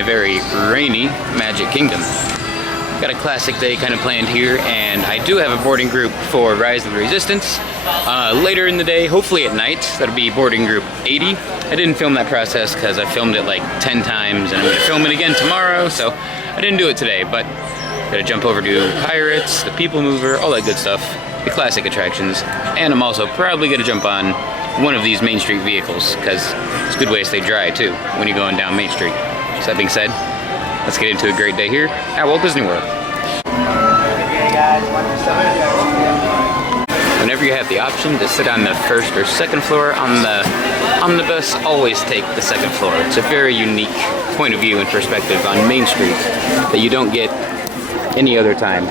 a very rainy Magic Kingdom. Got a classic day kind of planned here, and I do have a boarding group for Rise of the Resistance. Later in the day, hopefully at night, that'll be boarding group 80. I didn't film that process because I filmed it like 10 times, and I'm gonna film it again tomorrow, so I didn't do it today, but gotta jump over to Pirates, the People Mover, all that good stuff, the classic attractions, and I'm also probably gonna jump on one of these Main Street vehicles, because it's a good way to stay dry too when you're going down Main Street. So that being said, let's get into a great day here at Walt Disney World. Whenever you have the option to sit on the first or second floor on the omnibus, always take the second floor. It's a very unique point of view and perspective on Main Street that you don't get any other time.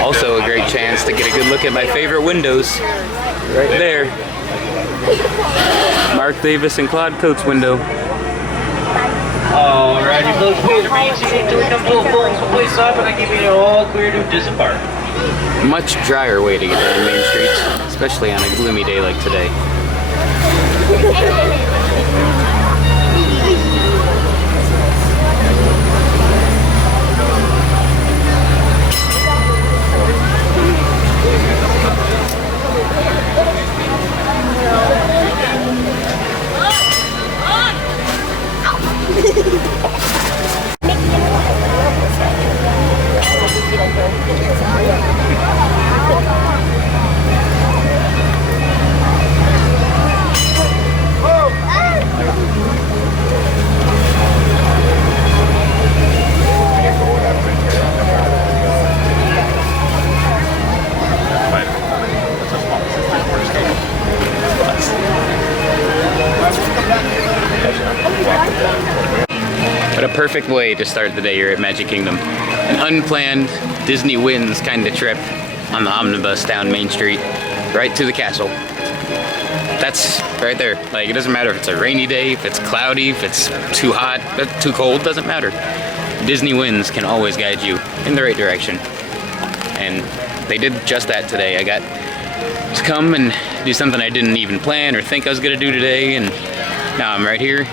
Also a great chance to get a good look at my favorite windows. Right there. Mark Davis and Claude Coates window. Alright, if those wheels remain seated until we come to a full place up, and I give you all clear to disembark. Much drier way to get down Main Street, especially on a gloomy day like today. What a perfect way to start the day here at Magic Kingdom. An unplanned Disney Wins kind of trip on the omnibus down Main Street, right to the castle. That's right there. Like, it doesn't matter if it's a rainy day, if it's cloudy, if it's too hot, too cold, doesn't matter. Disney Wins can always guide you in the right direction. And they did just that today. I got to come and do something I didn't even plan or think I was gonna do today, and now I'm right here.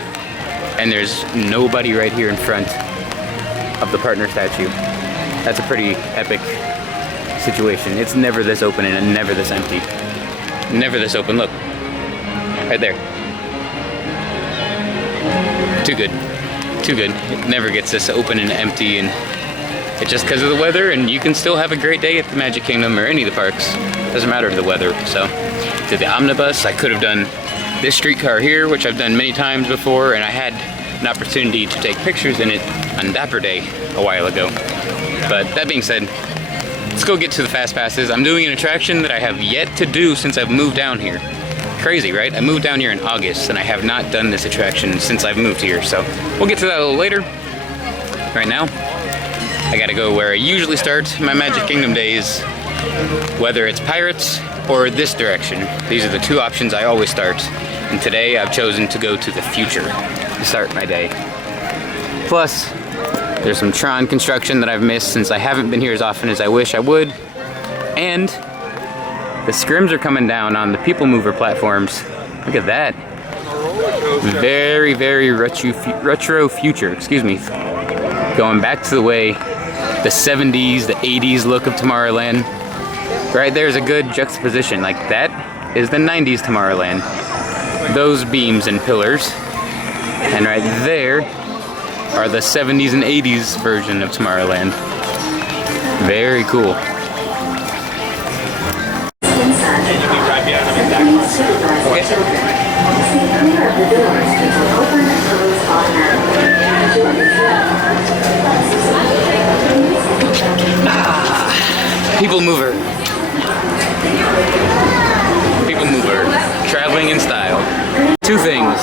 And there's nobody right here in front of the partner statue. That's a pretty epic situation. It's never this open and never this empty. Never this open, look. Right there. Too good. Too good. It never gets this open and empty, and it's just because of the weather, and you can still have a great day at the Magic Kingdom or any of the parks. Doesn't matter the weather. So, to the omnibus, I could have done this streetcar here, which I've done many times before, and I had an opportunity to take pictures in it on Dapper Day a while ago. But that being said, let's go get to the Fast Passes. I'm doing an attraction that I have yet to do since I've moved down here. Crazy, right? I moved down here in August, and I have not done this attraction since I've moved here, so we'll get to that a little later. Right now, I gotta go where I usually start my Magic Kingdom days, whether it's Pirates or this direction. These are the two options I always start. And today I've chosen to go to the future to start my day. Plus, there's some Tron construction that I've missed since I haven't been here as often as I wish I would. And the scrims are coming down on the People Mover platforms. Look at that. Very, very retro future, excuse me. Going back to the way the 70s, the 80s look of Tomorrowland. Right there's a good juxtaposition. Like, that is the 90s Tomorrowland. Those beams and pillars And right there are the 70s and 80s version of Tomorrowland. Very cool. People mover. People mover. Traveling in style. Two things.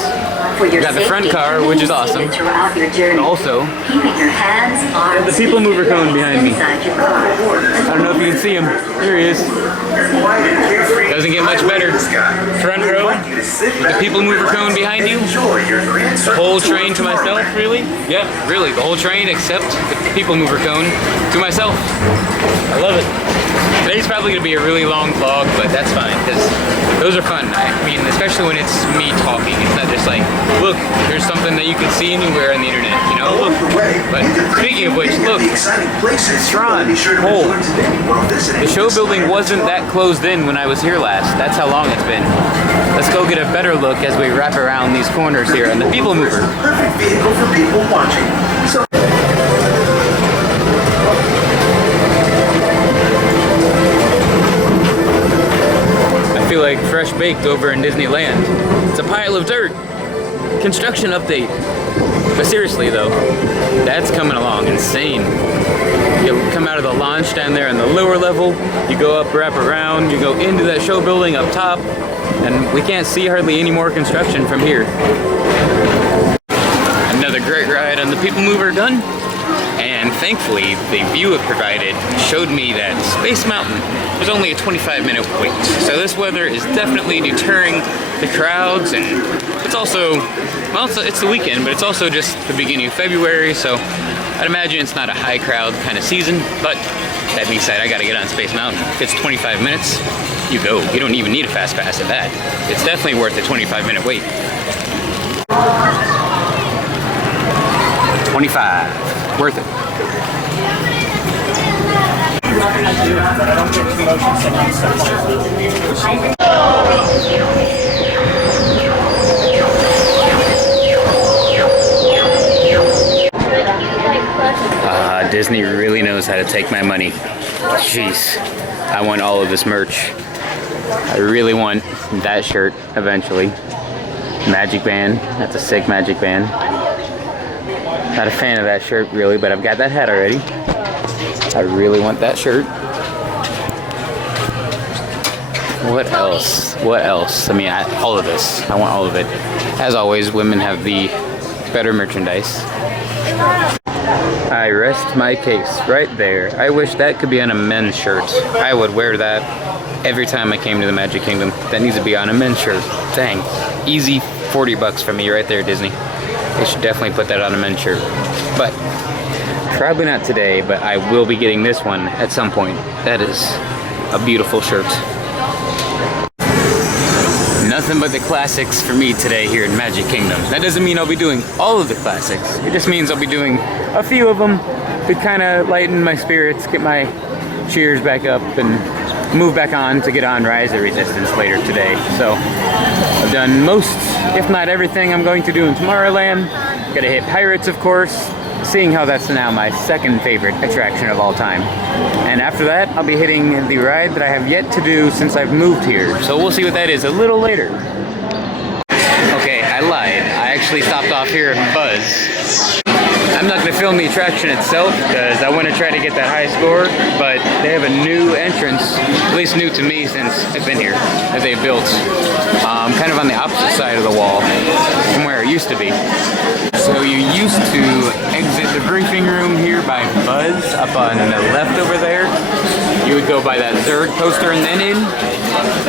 You got the front car, which is awesome. And also, the people mover cone behind me. I don't know if you can see him. There he is. Doesn't get much better. Front row, the people mover cone behind you. The whole train to myself, really? Yeah, really. The whole train except the people mover cone to myself. I love it. Today's probably going to be a really long vlog, but that's fine, because those are fun. I mean, especially when it's me talking. It's not just like, look, there's something that you can see anywhere on the internet, you know? Look. But speaking of which, look, Tron, hold. The show building wasn't that closed in when I was here last. That's how long it's been. Let's go get a better look as we wrap around these corners here on the people mover. Perfect vehicle for people watching. So I feel like fresh baked over in Disneyland. It's a pile of dirt. Construction update. But seriously though, that's coming along insane. You come out of the launch down there on the lower level, you go up, wrap around, you go into that show building up top, and we can't see hardly any more construction from here. Another great ride on the People Mover done. And thankfully, the view it provided showed me that Space Mountain was only a 25-minute wait. So this weather is definitely deterring the crowds, and it's also, well, it's the weekend, but it's also just the beginning of February, so I'd imagine it's not a high crowd kind of season, but that being said, I gotta get on Space Mountain. If it's 25 minutes, you go. You don't even need a fast pass at that. It's definitely worth the 25-minute wait. 25. Worth it. Disney really knows how to take my money. Jeez, I want all of this merch. I really want that shirt eventually. Magic band, that's a sick magic band. Not a fan of that shirt really, but I've got that hat already. I really want that shirt. What else? What else? I mean, all of this. I want all of it. As always, women have the better merchandise. I rest my case right there. I wish that could be on a men's shirt. I would wear that every time I came to the Magic Kingdom. That needs to be on a men's shirt. Dang. Easy 40 bucks from me right there, Disney. They should definitely put that on a men's shirt. But probably not today, but I will be getting this one at some point. That is a beautiful shirt. Nothing but the classics for me today here in Magic Kingdom. That doesn't mean I'll be doing all of the classics. It just means I'll be doing a few of them to kind of lighten my spirits, get my cheers back up, and move back on to get on Rise of Resistance later today. So I've done most, if not everything I'm going to do in Tomorrowland. Gotta hit Pirates, of course, seeing how that's now my second favorite attraction of all time. And after that, I'll be hitting the ride that I have yet to do since I've moved here. So we'll see what that is a little later. Okay, I lied. I actually stopped off here at Buzz. I'm not going to film the attraction itself because I want to try to get that high score, but they have a new entrance, at least new to me since I've been here, that they built kind of on the opposite side of the wall from where it used to be. So you used to exit the briefing room here by Buzz up on the left over there. You would go by that Zurich poster and then in.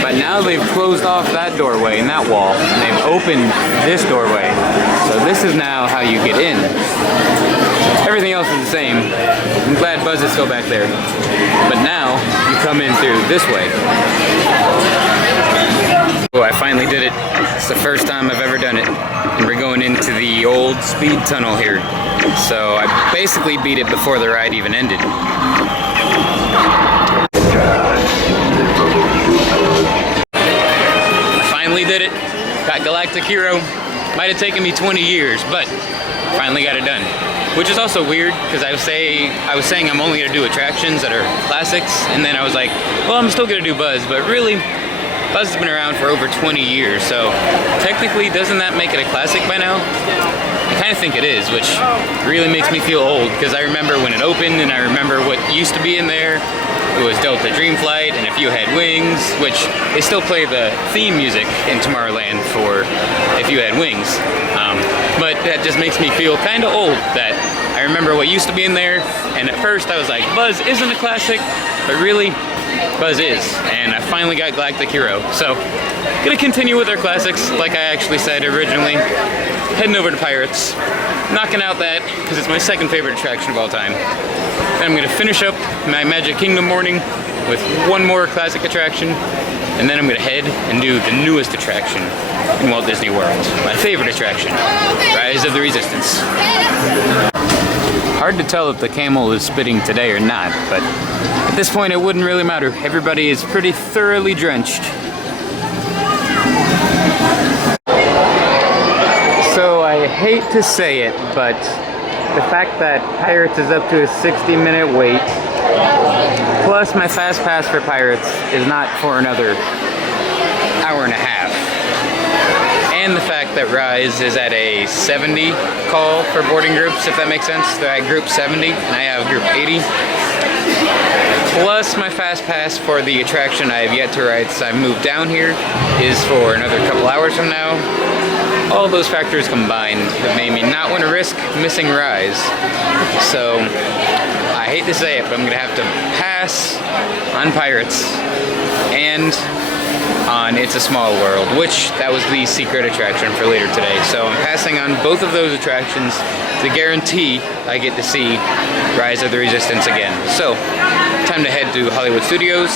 But now they've closed off that doorway and that wall, and they've opened this doorway. So this is now how you get in. Everything else is the same. I'm glad Buzz is still back there. But now you come in through this way. Oh, I finally did it. It's the first time I've ever done it. And we're going into the old speed tunnel here. So I basically beat it before the ride even ended. I finally did it. Got Galactic Hero. Might have taken me 20 years, but finally got it done. Which is also weird, because I was saying I'm only gonna do attractions that are classics, and then I was like, well, I'm still gonna do Buzz, but really, Buzz has been around for over 20 years, so technically, doesn't that make it a classic by now? I kind of think it is, which really makes me feel old, because I remember when it opened, and I remember what used to be in there. It was Delta Dreamflight, and If You Had Wings, which they still play the theme music in Tomorrowland for If You Had Wings. But that just makes me feel kind of old that I remember what used to be in there, and at first I was like, Buzz isn't a classic, but really, Buzz is, and I finally got Galactic Hero. So, gonna continue with our classics, like I actually said originally. Heading over to Pirates, knocking out that, because it's my second favorite attraction of all time. Then I'm gonna finish up my Magic Kingdom morning with one more classic attraction, and then I'm gonna head and do the newest attraction in Walt Disney World. My favorite attraction, Rise of the Resistance. Hard to tell if the camel is spitting today or not, but at this point it wouldn't really matter. Everybody is pretty thoroughly drenched. So I hate to say it, but the fact that Pirates is up to a 60-minute wait, plus my fast pass for Pirates is not for another hour and a half. And the fact that Rise is at a 70 call for boarding groups, if that makes sense. They're at group 70 and I have group 80. Plus my fast pass for the attraction I have yet to ride since I moved down here is for another couple hours from now. All those factors combined have made me not want to risk missing Rise. So I hate to say it, but I'm gonna have to pass on Pirates and on It's a Small World, which that was the secret attraction for later today. So I'm passing on both of those attractions to guarantee I get to see Rise of the Resistance again. So, time to head to Hollywood Studios,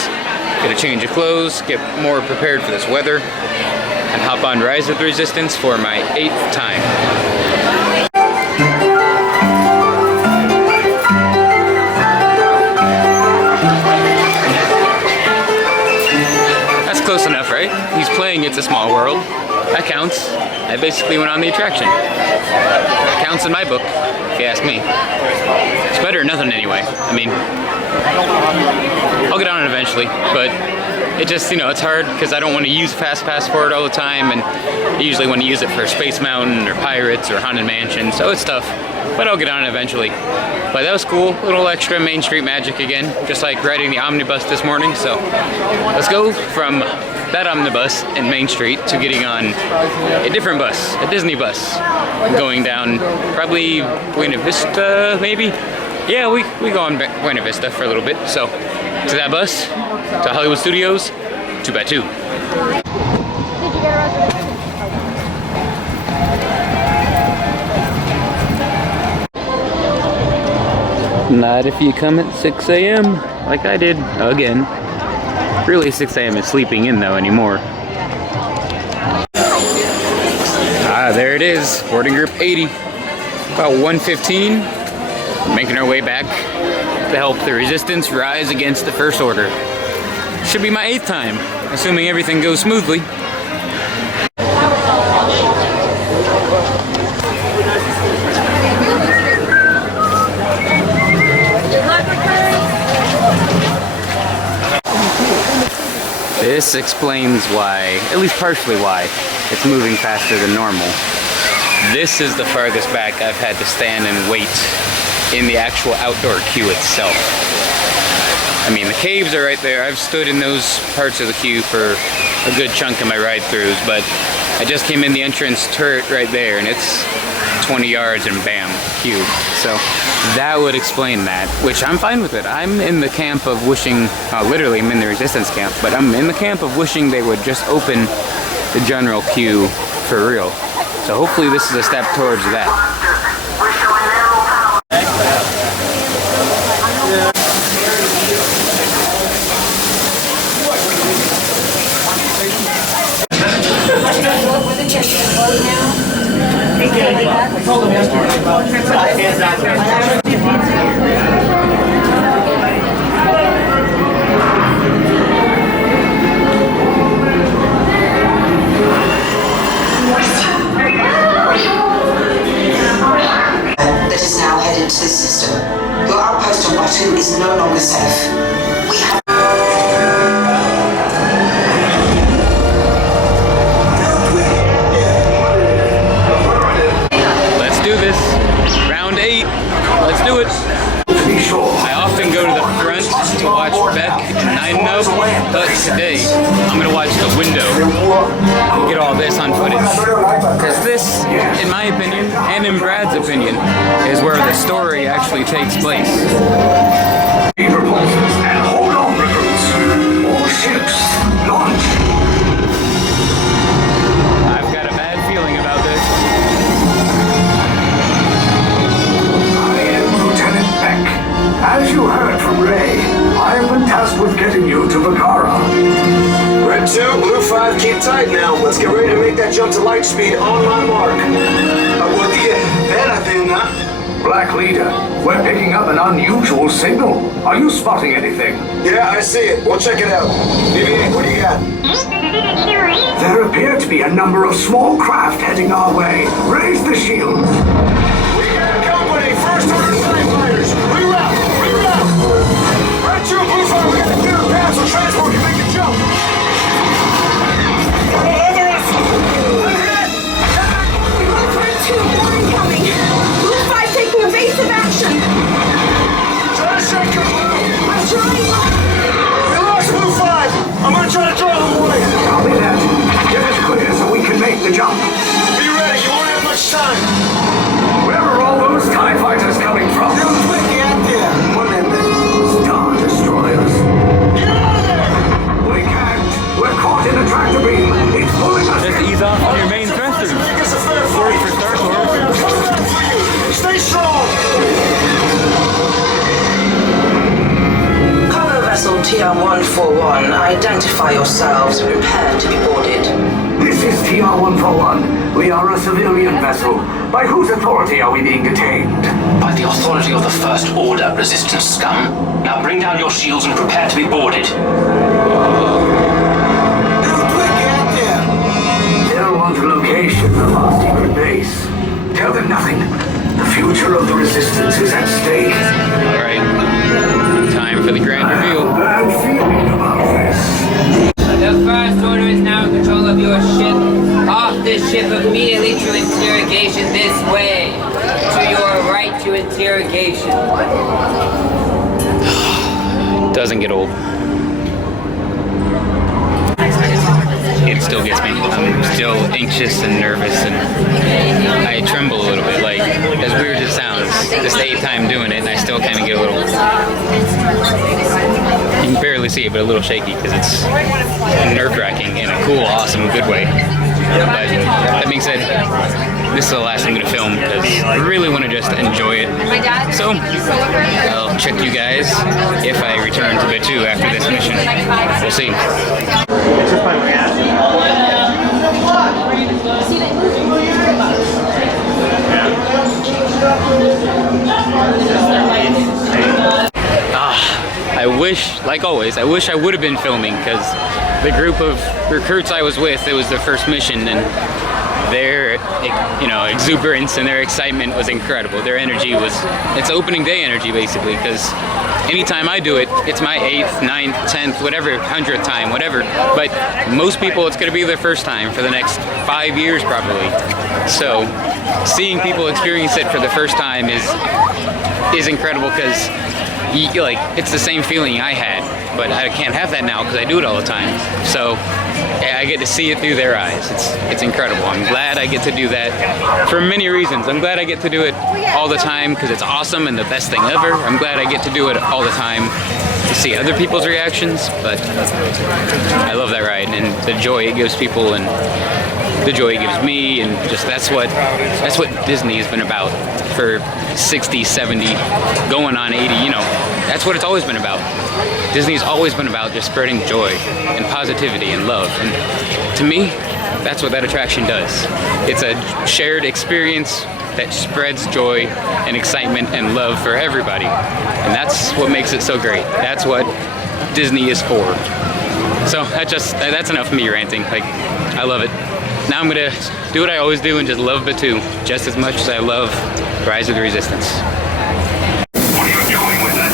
get a change of clothes, get more prepared for this weather, and hop on Rise of the Resistance for my 8th time. Close enough, right? He's playing It's a Small World. That counts. I basically went on the attraction. That counts in my book, if you ask me. It's better than nothing anyway. I mean, I'll get on it eventually, but it just, you know, it's hard because I don't want to use Fast Pass for it all the time, and I usually want to use it for Space Mountain or Pirates or Haunted Mansion, so it's tough. But I'll get on it eventually. But that was cool, a little extra Main Street magic again, just like riding the omnibus this morning. So let's go from that omnibus in Main Street to getting on a different bus, a Disney bus. Going down probably Buena Vista, maybe? Yeah, we go on Buena Vista for a little bit. So to that bus, to Hollywood Studios, to Batuu. Not if you come at 6 a.m. like I did again. Really 6 a.m. is sleeping in though anymore. Ah, there it is, boarding group 80. About 1:15, making our way back to help the Resistance rise against the First Order. Should be my 8th time, assuming everything goes smoothly. This explains why, at least partially why, it's moving faster than normal. This is the farthest back I've had to stand and wait in the actual outdoor queue itself. I mean, the caves are right there. I've stood in those parts of the queue for a good chunk of my ride-throughs, but I just came in the entrance turret right there, and it's 20 yards and bam, queue. So that would explain that, which I'm fine with it. I'm in the camp of wishing, literally I'm in the Resistance camp, but I'm in the camp of wishing they would just open the general queue for real. So hopefully this is a step towards that. But today, I'm gonna watch the window and get all this on footage. Because this, in my opinion, and in Brad's opinion, is where the story actually takes place. Repulsors and hold on, recruits. All ships, launch. I've got a bad feeling about this. I am Lieutenant Beck. As you heard from Ray, I have been tasked with getting you to Bagara. Red 2, Blue 5, keep tight now. Let's get ready to make that jump to light speed on my mark. Black Leader, we're picking up an unusual signal. Are you spotting anything? Yeah, I see it. We'll check it out. BB-8, what do you got? There appear to be a number of small craft heading our way. Raise the shield. We got company. First order TIE fighters. Reroute. Red 2, Blue 5, we got the clear path so transport can make the jump. Over us! Red 2, more incoming. Blue 5 taking evasive action. Try to shake your blue. I'm trying. We lost Blue 5. I'm gonna try to draw them away. Copy that. Get us clear so we can make the jump. Be ready. You won't have much time. Where are all those TIE fighters coming from? Star Destroyers. Get out of there! We can't. We're caught in a tractor beam. It's pulling us. Just ease off on your main thrusters. Make us a fair fight. For Star Wars. We're coming back for you. Stay strong. Cargo vessel TR-141, identify yourselves. Prepare to be boarded. This is TR-141. We are a civilian vessel. By whose authority are we being detained? By the authority of the First Order, Resistance scum. Now bring down your shields and prepare to be boarded. They'll want the location of our secret base. Tell them nothing. The future of the Resistance is at stake. Alright, time for the grand I have a reveal. bad feeling about this. The First Order is now in control of your ship. Off the ship immediately to interrogation this way. To your right to interrogation. Doesn't get old. It still gets me. I'm still anxious and nervous, and I tremble a little bit. Like, as weird as it sounds, this is the 8th time doing it, and I still kind of get a little. You can barely see it, but a little shaky because it's nerve-wracking in a cool, awesome, good way. But that being said, this is the last I'm going to film because I really want to just enjoy it. So I'll check you guys if I return to Batuu after this mission. We'll see. I wish, like always, I wish I would have been filming because the group of recruits I was with, it was their first mission, and their, exuberance and their excitement was incredible. Their energy was, it's opening day energy basically, because anytime I do it, it's my 8th, 9th, 10th, whatever, 100th time, whatever. But most people, it's going to be their first time for the next 5 years probably. So seeing people experience it for the first time is incredible because it's the same feeling I had, but I can't have that now because I do it all the time. So I get to see it through their eyes. It's incredible. I'm glad I get to do that for many reasons. I'm glad I get to do it all the time because it's awesome and the best thing ever. I'm glad I get to do it all the time to see other people's reactions, but I love that ride and the joy it gives people and the joy it gives me, and just that's what Disney has been about for 60, 70, going on 80, that's what it's always been about. Disney's always been about just spreading joy and positivity and love, and to me, that's what that attraction does. It's a shared experience that spreads joy and excitement and love for everybody, and that's what makes it so great. That's what Disney is for. So that's enough of me ranting. I love it. Now I'm gonna do what I always do and just love Batuu just as much as I love Rise of the Resistance.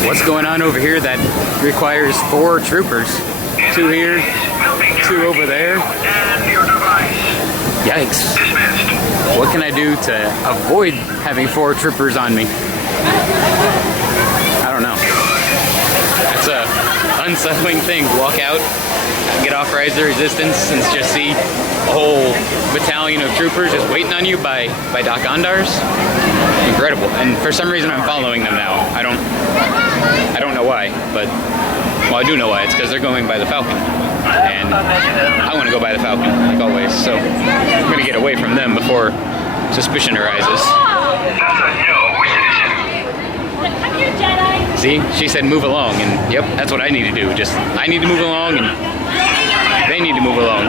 What's going on over here that requires 4 troopers? 2 here, 2 over there. Yikes. What can I do to avoid having 4 troopers on me? I don't know. That's a unsettling thing. Walk out, get off Rise of the Resistance, and just see a whole battalion of troopers just waiting on you by Doc Ondars. Incredible. And for some reason I'm following them now. I don't know why, but well, I do know why. It's because they're going by the Falcon. And I want to go by the Falcon, like always. So I'm going to get away from them before suspicion arises. See, she said move along, and yep, that's what I need to do. Just, I need to move along, and they need to move along.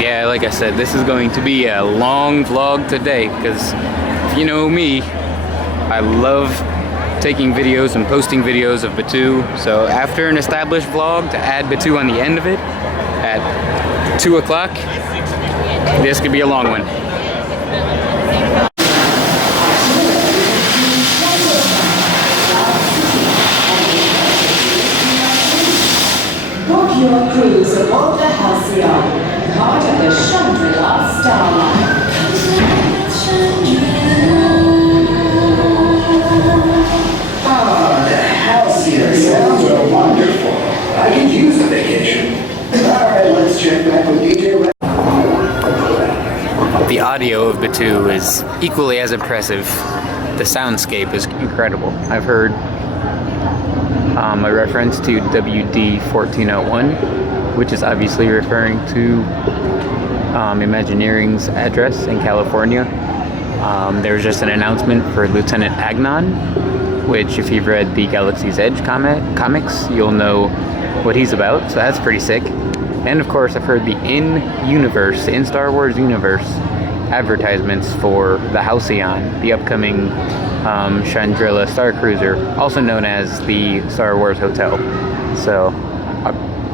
Yeah, like I said, this is going to be a long vlog today, because if you know me, I love taking videos and posting videos of Batuu. So after an established vlog, to add Batuu on the end of it at 2 o'clock, this could be a long one. Book your cruise aboard the Halcyon, part of the Shangri-La Star Line. Ah, the Halcyon sounds are wonderful. I could use a vacation. Alright, let's check back with DJ. The audio of Batuu is equally as impressive. The soundscape is incredible. I've heard a reference to WD 1401, which is obviously referring to Imagineering's address in California. There was just an announcement for Lieutenant Agnon, which if you've read the Galaxy's Edge comics, you'll know what he's about, so that's pretty sick. And of course, I've heard the in Star Wars universe advertisements for the Halcyon, the upcoming Shangri-La Star Cruiser, also known as the Star Wars Hotel. So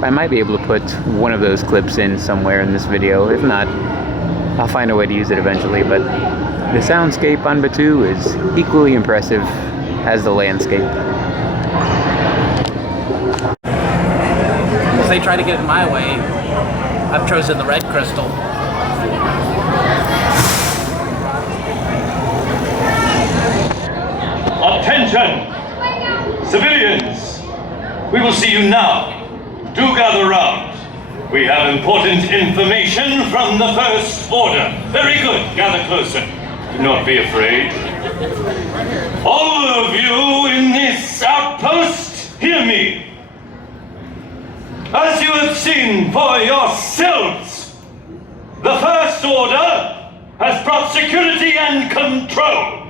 I might be able to put one of those clips in somewhere in this video. If not, I'll find a way to use it eventually. But the soundscape on Batuu is equally impressive as the landscape. If they try to get in my way, I've chosen the red crystal. Attention! Civilians! We will see you now. Do gather round. We have important information from the First Order. Very good. Gather closer. Do not be afraid. All of you in this outpost, hear me. As you have seen for yourselves, the First Order has brought security and control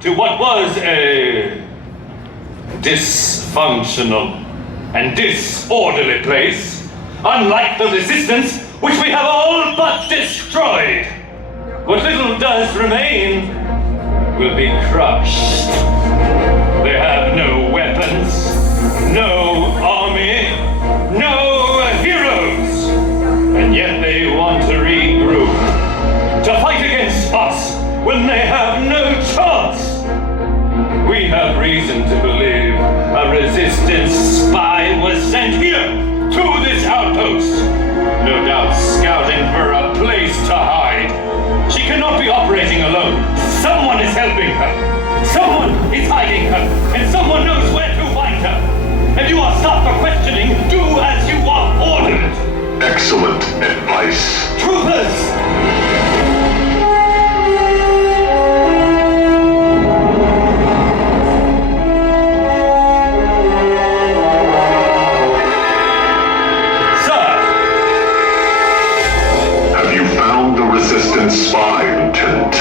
to what was a dysfunctional and disorderly place, unlike the Resistance, which we have all but destroyed. What little does remain will be crushed. They have no weapons, no army, no heroes, and yet they want to regroup, to fight against us when they have no chance. We have reason to believe a Resistance spy was sent here to this outpost, no doubt scouting for a place to hide. She cannot be operating alone. Someone is helping her. Someone is hiding her, and someone knows where to find her. If you are stopped for questioning, do as you are ordered. Excellent advice. Troopers! Resistance spy, Lieutenant.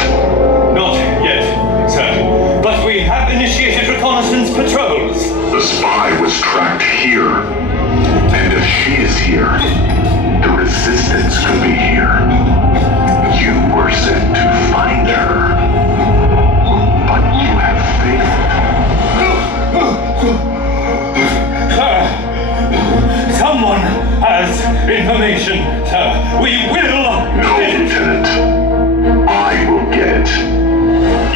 Not yet, sir. But we have initiated reconnaissance patrols. The spy was tracked here. And if she is here, the Resistance could be here. You were sent to find her. But you have Sir, someone has information, sir. We will... No, Lieutenant. I will get it.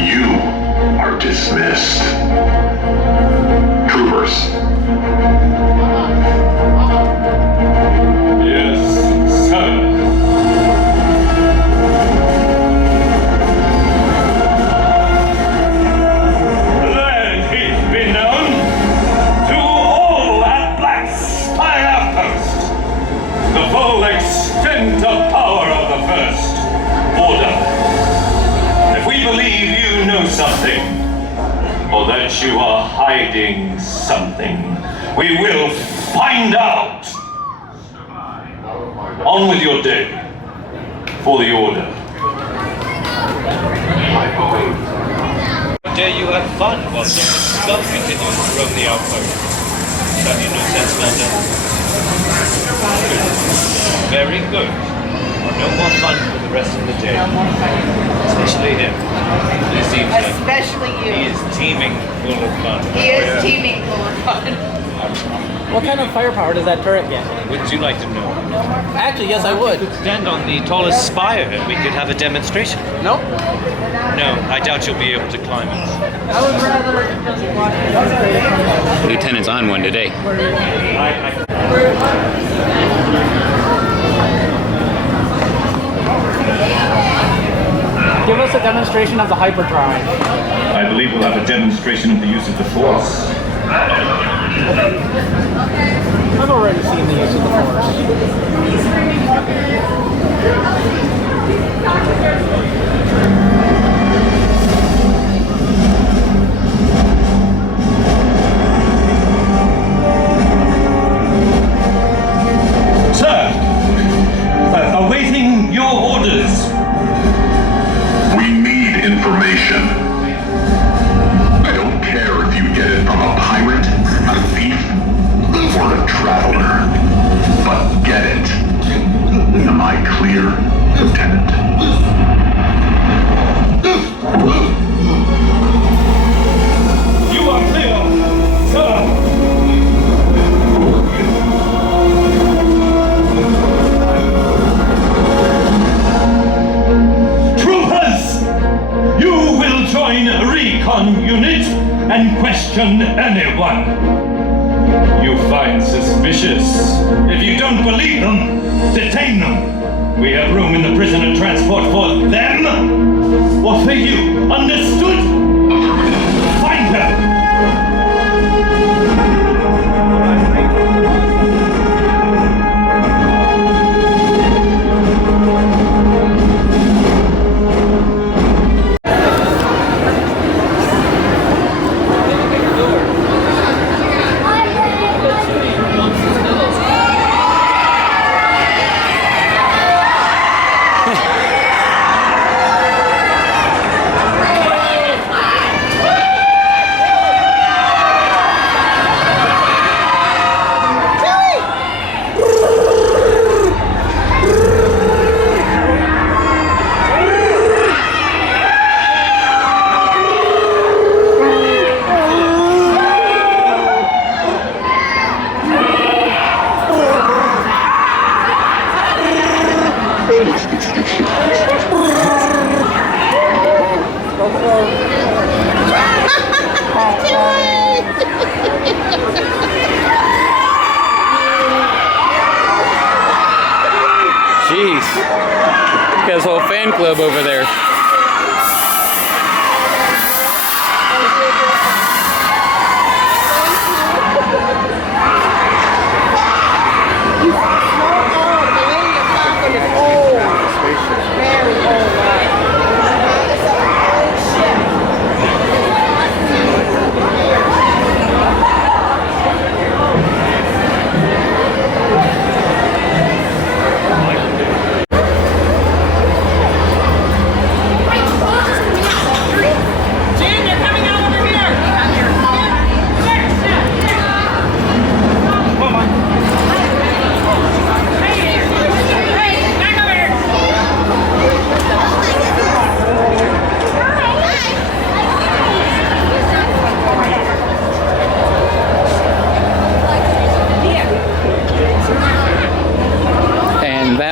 You are dismissed. Troopers. Yes, sir. But you are hiding something. We will find out! On with your day. For the Order. How dare you have fun while so much scum continues to roam the outpost? Have you no sense, Melda? Very good. No more fun for the rest of the day. Especially him. He seems like Especially you. he is teeming full of fun. He is teeming full of fun. What kind of firepower does that turret get? Wouldn't you like to know? Actually, yes, I would. Stand on the tallest spire and we could have a demonstration. Nope. No, I doubt you'll be able to climb it. I would rather just watch the demonstration. Lieutenant's on one today. Give us a demonstration of the hyperdrive. I believe we'll have a demonstration of the use of the Force. I've already seen the use of the Force. Sir, awaiting your orders. We need information. I don't care if you get it from a pirate, a thief, or a traveler. But get it. Am I clear, Lieutenant? You are clear, sir. Troopers! You will join a recon unit and question anyone you find suspicious. If you don't believe them, detain them. We have room in the prisoner transport for them or for you. Understood? Find them. Jeez. Got his whole fan club over there.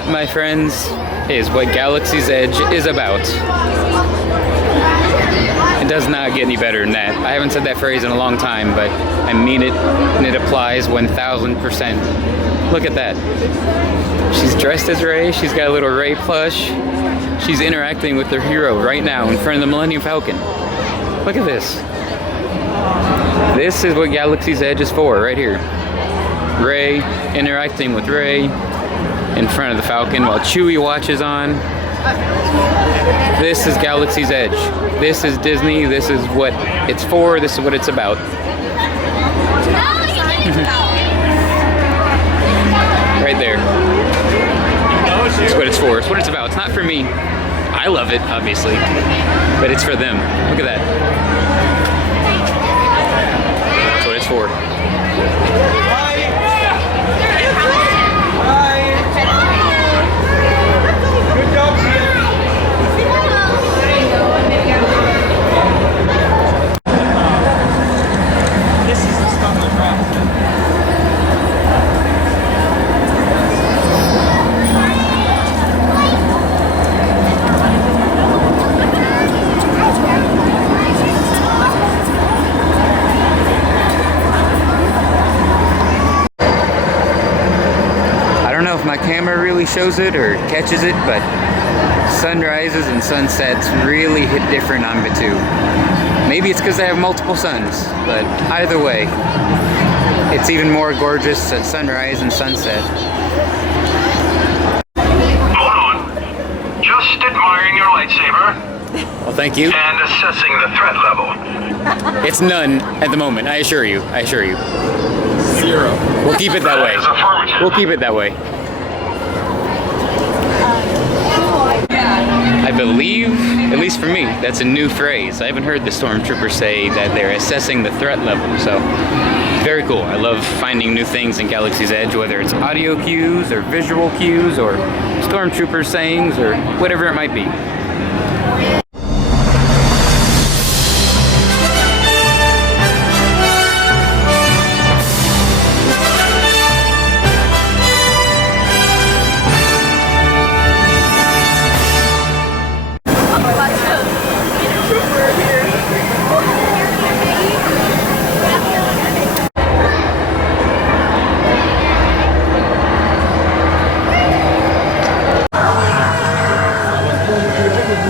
My friends, is what Galaxy's Edge is about. It does not get any better than that. I haven't said that phrase in a long time, but I mean it, and it applies 1000%. Look at that. She's dressed as Rey, she's got a little Rey plush. She's interacting with her hero right now in front of the Millennium Falcon. Look at this. This is what Galaxy's Edge is for, right here. Rey interacting with Rey in front of the Falcon while Chewie watches on. This is Galaxy's Edge. This is Disney. This is what it's for. This is what it's about. Right there. That's what it's for. It's what it's about. It's not for me. I love it, obviously, but it's for them. Look at that. That's what it's for. Good job, This is the stuff of If my camera really shows it or catches it, but sunrises and sunsets really hit different on Batuu. Maybe it's because they have multiple suns, but either way, it's even more gorgeous at sunrise and sunset. Hold on. Just admiring your lightsaber. Well, thank you. And assessing the threat level. It's none at the moment, I assure you. I assure you. 0. We'll keep it that way. That is affirmative. We'll keep it that way. I believe, at least for me, that's a new phrase. I haven't heard the stormtroopers say that they're assessing the threat level, so very cool. I love finding new things in Galaxy's Edge, whether it's audio cues or visual cues or stormtrooper sayings or whatever it might be.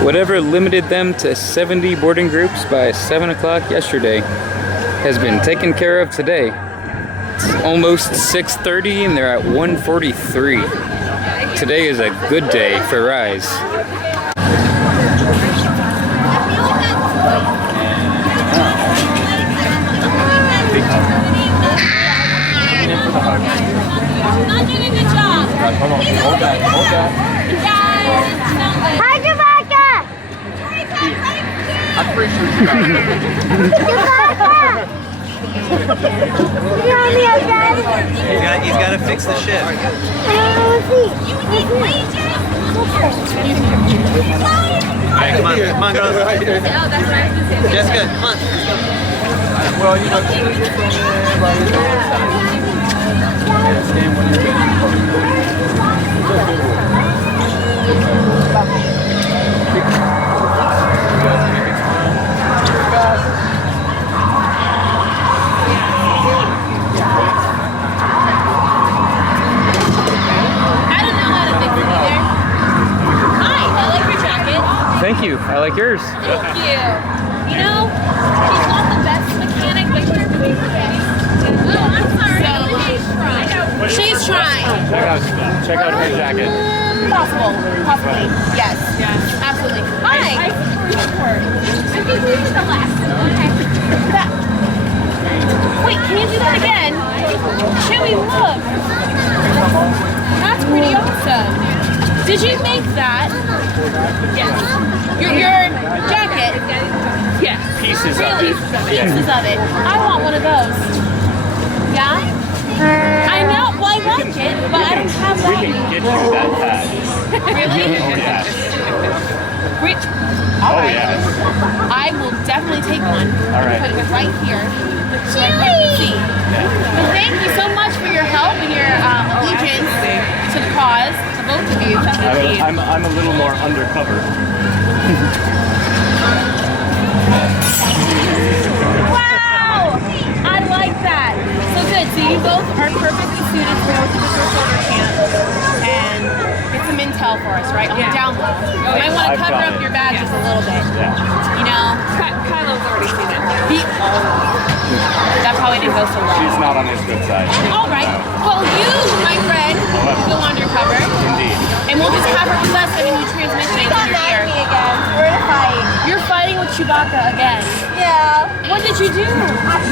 Whatever limited them to 70 boarding groups by 7 o'clock yesterday has been taken care of today. It's almost 6:30 and they're at 1:43. Today is a good day for Rise. Not doing a good job. Hold that. Hi, Chewbacca! I'm pretty sure you got it. He's got to fix the ship. Alright, come on, girls. Jessica, come on. Well, you know, Thank you. I like yours. Thank you. You know, he's not the best mechanic, but he's doing okay. Oh, I'm sorry. So, she's trying. Check out her jacket. Possibly. Yes. Absolutely. Hi. I think we did the last one. Okay. Wait, can you do that again? Chewie, look. That's pretty awesome. Did you make that? Yes. Your jacket? Yes. Pieces of Really? it. Pieces of it. I want one of those. Yeah? I know. Well, I like it, but I don't have that. We can get you that pad. Really? Oh, yeah. Great. Oh, yeah. I will definitely take one. All right. Put it right here. So I can see. But thank you so much for your help and your allegiance to the cause, to both of you. I'm a little more undercover. Wow! I like that. So good. So you both are perfectly suited to go to the First Order camp and get some intel for us, right? On the down low. You might want to cover up your badges a little bit. You know? Kylo's already seen it. That how I didn't go so well. She's not on his good side. All right. Well, you, my friend, go undercover. Indeed. And we'll just have her with us sending you transmissions in your ear. Me again. We're in a fight. You're fighting with Chewbacca again. Yeah. What did you do? Let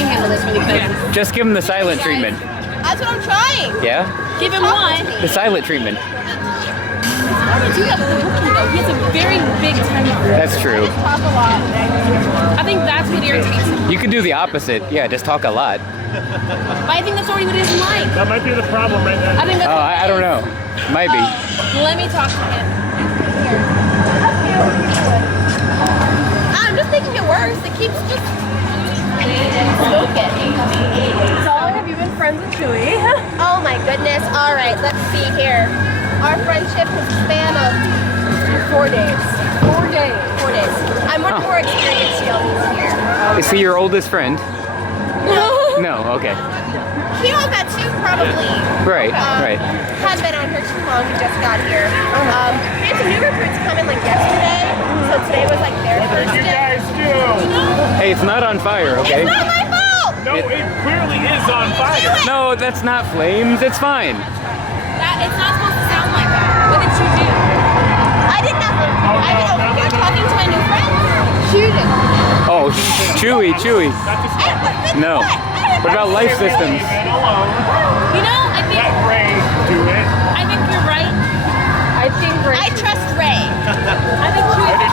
me handle this really quick. Just give him the silent treatment. That's what I'm trying. Yeah? Give him one. The silent treatment. How do you do that with a Wookiee though? He has a very big temper. That's true. Talk a lot. I think that's what irritates him. You could do the opposite. Yeah, just talk a lot. But I think that's already what he doesn't like. That might be the problem right now. I think that's Oh, I don't know. Might be. Let me talk to him. I'm just making it worse. It keeps just smoking. So long have you been friends with Chewie? Oh my goodness. All right, let's see here. Our friendship has a span of 4 days. 4 days. 4 days. I'm much more experienced here. Is he your oldest friend? No. No, okay. He all got two probably. Right, right. Hadn't been on here too long. We just got here. We had some new recruits come in like yesterday, so today was like their first You day. guys do. Hey, it's not on fire, okay? It's not my fault. No, it clearly is on fire. No, that's not flames. It's fine. It's not supposed to sound like that. What did you do? I did nothing. You're talking to my new friend. Shooting. Oh, Chewie. No. What about life systems? You know, I think Let Ray do it. I think you're right. I trust Ray. I think Chewie. I do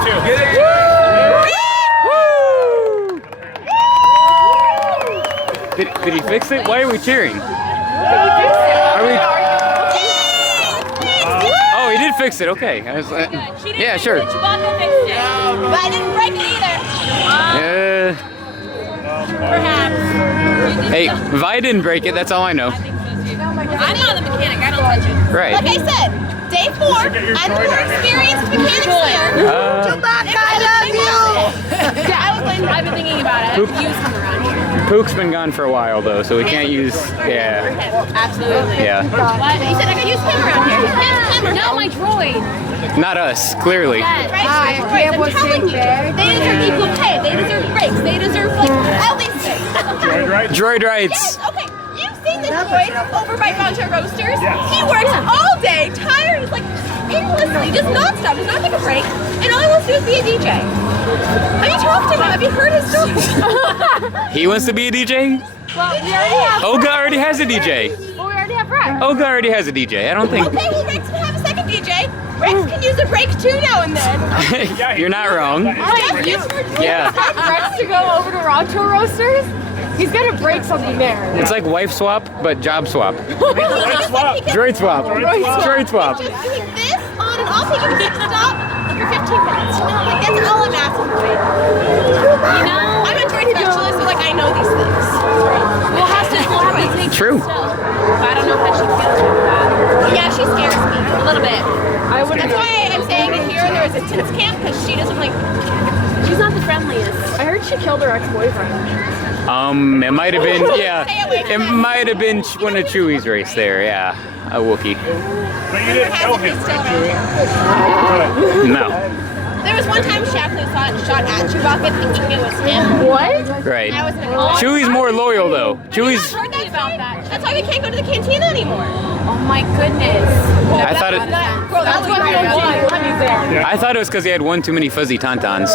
too. Did he fix it? Why are we cheering? Are we? Oh, he did fix it. Okay. I was, yeah, sure. Chewbacca fixed it. But I didn't break it either. Perhaps. Hey, Vi didn't break it. That's all I know. I'm not the mechanic. I don't touch it. Right. Like I said, day 4, I'm the more experienced mechanic here. Chewbacca, I love you. Yeah, I've been thinking about it. I've used him around here. Pook's been gone for a while though, so we can't use. Yeah. Absolutely. Yeah. What? You said I could use him around here. No, my droid. Not us, clearly. Right? I'm telling you, they deserve equal pay. They deserve breaks. They deserve like all these things. Droid rights. Yes, okay. You've seen the droid over by Batuu Roasters. He works all day, tired, like endlessly, just nonstop, does not take a break, and all he wants to do is be a DJ. Have you talked to him? Have you heard his stories? He wants to be a DJ? Well, we already have. Olga already has a DJ. Well, we already have Rex. Olga already has a DJ. I don't think. Okay, well, Rex can have a second DJ. Rex can use a break too now and then. You're not wrong. Yeah. Rex to go over to Batuu Roasters? He's gonna break something there. It's like wife swap, but job swap. Droid swap. Droid swap. Just doing this on and off, he can just stop for 15 minutes. You know, like that's all I'm asking for. You know, I'm a droid specialist, so like I know these things. We'll have to take True. I don't know how she feels about that. Yeah, she scares me a little bit. That's why I'm saying it here in the resistance camp, because she doesn't like. She's not the friendliest. I heard she killed her ex-boyfriend. It might have been, it might have been one of Chewie's race there, yeah. A Wookiee. But you didn't kill him, No. There was one time Shapley shot at Chewbacca thinking it was him. What? Right. That was the Chewie's more loyal though. Chewie's. Heard that about that. That's why we can't go to the cantina anymore. Oh my goodness. I thought it. Bro, that was right. I thought it was because he had one too many fuzzy tauntauns.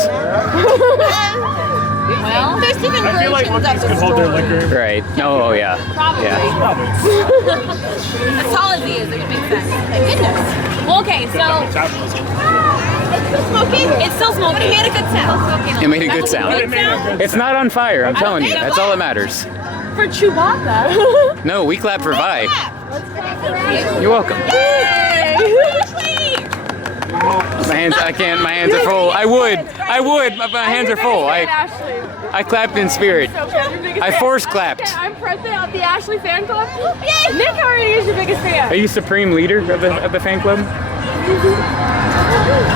Well, there's different I feel like versions of Wookiees the could hold their story. liquor. Right. Oh yeah. Probably. Yeah. As tall as he is, it would make sense. Thank goodness. Well, okay, so It's still smoking. it's still smoking. But it made a good sound. It made a good sound. It's not on fire. I'm telling you. That's all that matters. For Chewbacca. No, we clap for Vi. You're welcome. My hands. I can't. My hands are full. I would. But my hands are full. I clapped in spirit. I force clapped. I'm president of the Ashley fan club. Yay! Nick already is your biggest fan. Are you supreme leader of the fan club?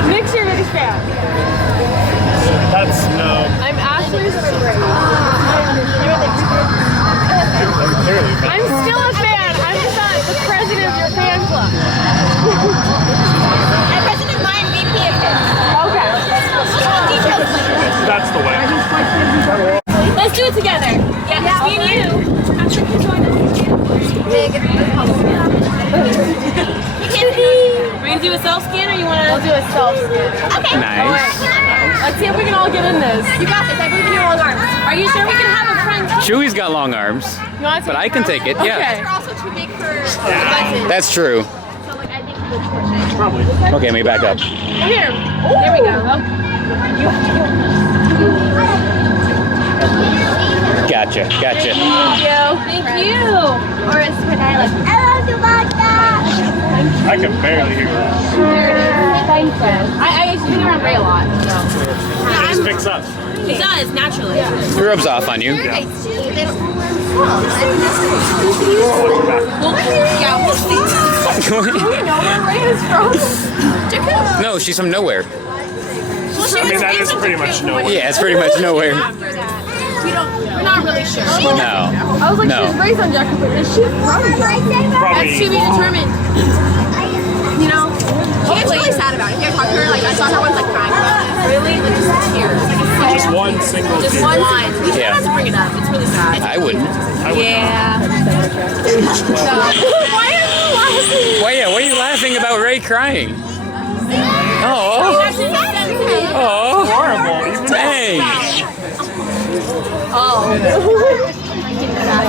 Nick's your biggest fan. That's no. I'm Ashley's favorite. I'm still a fan. I'm just not the president of your fan club. I'm president of mine, VP of his. Okay. Details later. That's the way. get in this. You got this. I believe in your long arms. Are you sure we can have a friend? Chewy's got long arms, You want to but I can take it. Yeah, Okay. You're also too big for buttons. that's true. So like I think the portion. Okay, let me back up. Come here. There we go. Gotcha. Thank you. Thank you. Or it's when I like, I love you like that. I can barely hear that. There it is. Thank you. I been around Ray a lot, so. It just picks up. It does, naturally. It rubs off on you. They don't. Yeah, we'll see. Do we know where Ray is from? No, she's from nowhere. I mean, that is pretty much nowhere. Yeah, it's pretty much nowhere. After that, we're not really sure. No. I was like, No. she's raised on Jacksonville. Is she from Jacksonville? That's to be Probably. determined. You know, she gets really sad about it. If you ever talk to her, like I saw her once like crying about it. Really? Like just tears. Like Just one single just tear. one line. We try Yeah. not to bring it up. It's really sad. I wouldn't. Yeah. Why are you laughing? Why are you laughing about Ray crying? Oh. Oh. Horrible. Even Dang.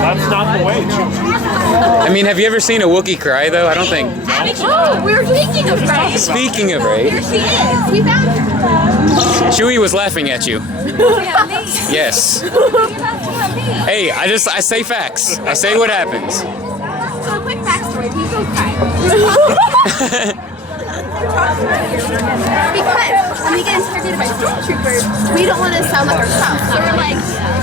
that's not the way. I mean, have you ever seen a Wookiee cry though? I don't think. Oh, we were speaking of Ray. Speaking of Ray, Here she is. We found her. Chewie was laughing at you. Yes. Hey, I say facts. I say what happens. So a quick backstory. He's okay. Because when we get interrogated by stormtroopers, we don't want to sound like ourselves. So we're like,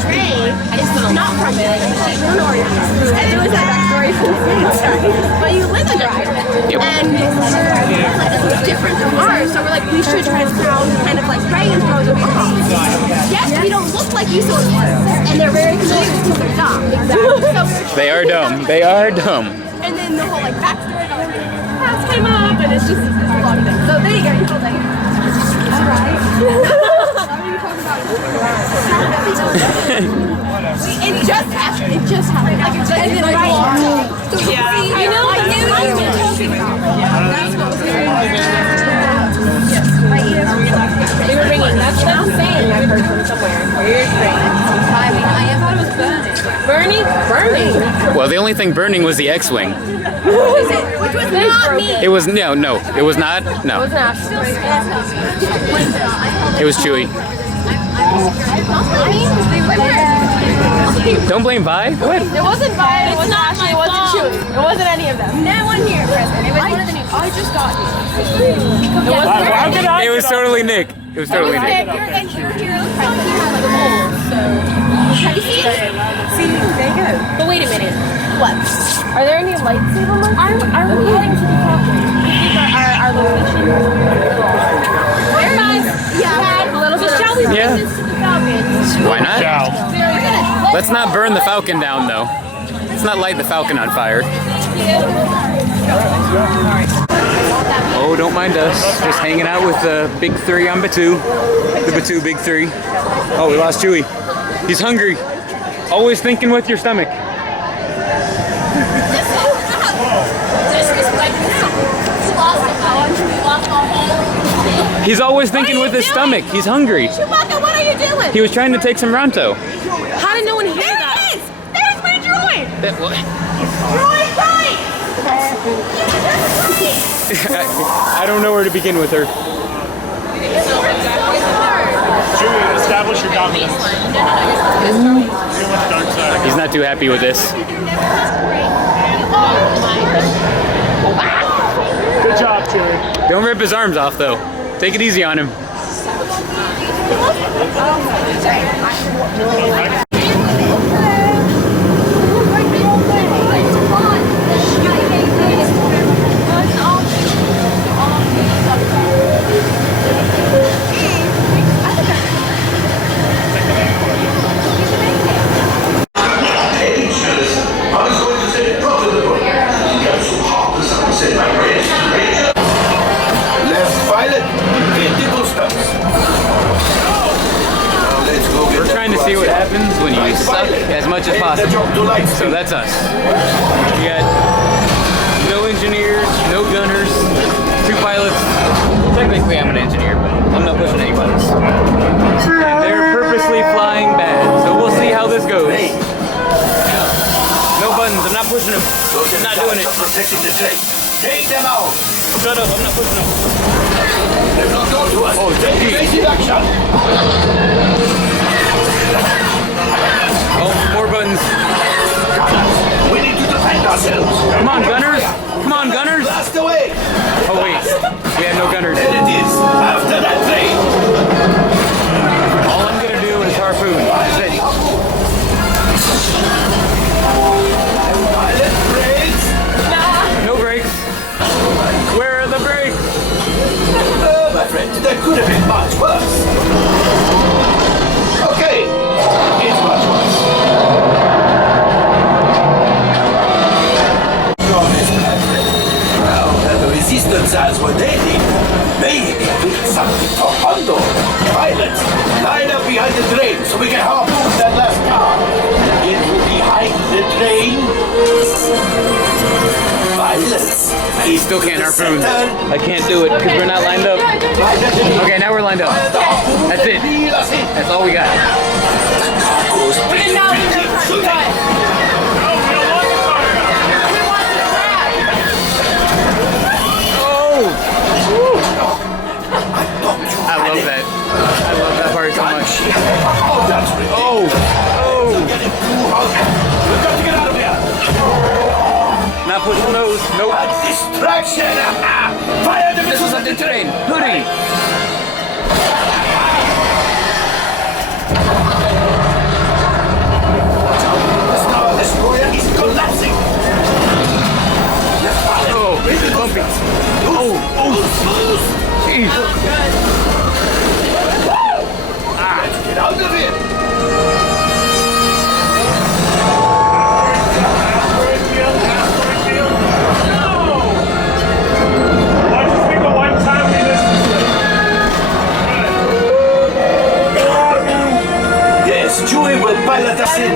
Ray is not from it. We don't know where you're from. And there was that backstory from the start. But you live in Drive. Yep. And it's different from ours. So we're like, we should try to sound kind of like Ray and throw them off. Yes, we don't look like you so much. And they're very confused because they're dumb. So They are dumb. They are dumb. and then the whole like backstory about like past came up and it's just a lot of things. So there you go. You feel like, alright. It just happened. It just happened. Like it's just like yeah. You know, I knew you were talking about. That's what was very yes. They were ringing. That's insane. I've heard from somewhere. Weird ring. I mean, I thought it was burning. Burning? Well, the only thing burning was the X-wing. Is it? Which was not me. It was no. It was not. No. It was Chewie. Don't blame Vi. What? It wasn't Vi, it wasn't Ashley, it wasn't Chewie. It wasn't any of them. No one here, President. It was one of the new. I just got here. How could I? It was totally Nick. It was totally Nick. And here looks like he had like a hole. So have you seen it? See, there you go. But wait a minute. What? Are there any lightsaber marks? Are we heading to the Falcon? I think our location. Where guys? Yeah. A little bit. Shall we Yeah. bring this to the Falcon? Why not? Ciao. Very good. Let's not burn the Falcon down, though. Let's not light the Falcon on fire. Oh, don't mind us. Just hanging out with the big three on Batuu. The Batuu big three. Oh, we lost Chewie. He's hungry. Always thinking with your stomach. He's always thinking with his stomach. He's hungry. Chewbacca, what are you doing? He was trying to take some Ronto. How did no one hear There that? it is! There's my droid! That what? Droid right! I don't know where to begin with her. Chewie, establish your dominance. You're with the dark side. He's not too happy with this. Good job, Chewie. Don't rip his arms off, though. Take it easy on him. We're trying to see what happens when you suck as much as possible. So that's us. We got no engineers, no gunners, 2 pilots, Technically, I'm an engineer, but I'm not pushing any buttons. And they're purposely flying bad, so we'll see how this goes. No buttons, I'm not pushing them. I'm not doing it. Protecting the train. Take them out. Shut up, I'm not pushing them. They've not gone to us. Oh, Evasive action. Oh, more buttons. We need to defend ourselves. Come on, gunners. Come on, gunners. Blast away. Oh, wait. We have no gunners. There it is. After that train. All I'm going to do is harpoon. That's it. Pilot brakes. No brakes. Where are the brakes? Oh, my friend, that could have been much worse. Okay, it's much worse. Now that the resistance has what they need, maybe doing something for Hondo. Pilots, line up behind the train so we can harpoon that last car. Get behind the train. Pilots, I still can't harpoon. I can't do it because we're not lined up. Okay, now we're lined up. That's it. That's all we got. I love that. I love that part so much. Oh! Oh! We've got to get out of here! Not pushing those. Nope. A distraction! Fire the missiles at the train! Hoodie! The Star Destroyer is collapsing! Oh, this is bumpy. Oh! Jeez. Let's get out of here! Yes, Chewie will pilot us in.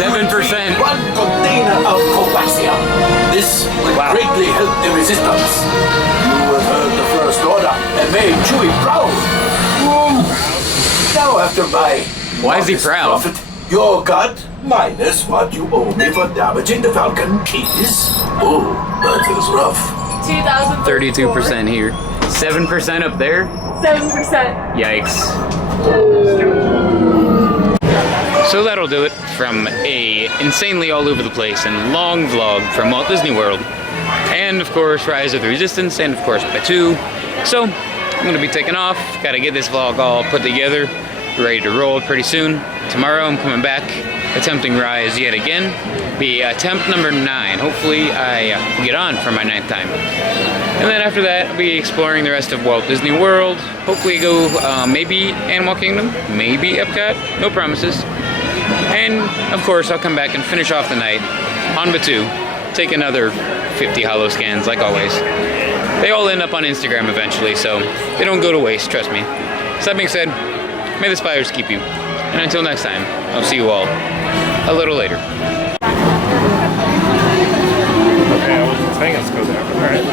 7%. One container of coaxium. This will greatly help the resistance. You have heard the First Order and made Chewie proud. Now after my Why is he proud? profit, your cut minus what you owe me for damaging the Falcon is... Oh, that is rough. 32% here. 7% up there? 7%. Yikes. So that'll do it from a insanely all over the place and long vlog from Walt Disney World. And of course, Rise of the Resistance, and of course, Batuu. So, I'm gonna be taking off. Gotta get this vlog all put together, ready to roll pretty soon. Tomorrow I'm coming back, attempting Rise yet again. Be attempt number 9. Hopefully I get on for my 9th time. And then after that, I'll be exploring the rest of Walt Disney World. Hopefully go maybe Animal Kingdom, maybe Epcot, no promises. And of course, I'll come back and finish off the night on Batuu. Take another 50 holo scans, like always. They all end up on Instagram eventually, so they don't go to waste, trust me. So that being said, may the spiders keep you. And until next time, I'll see you all a little later. Okay, I wasn't saying let's go there, but alright.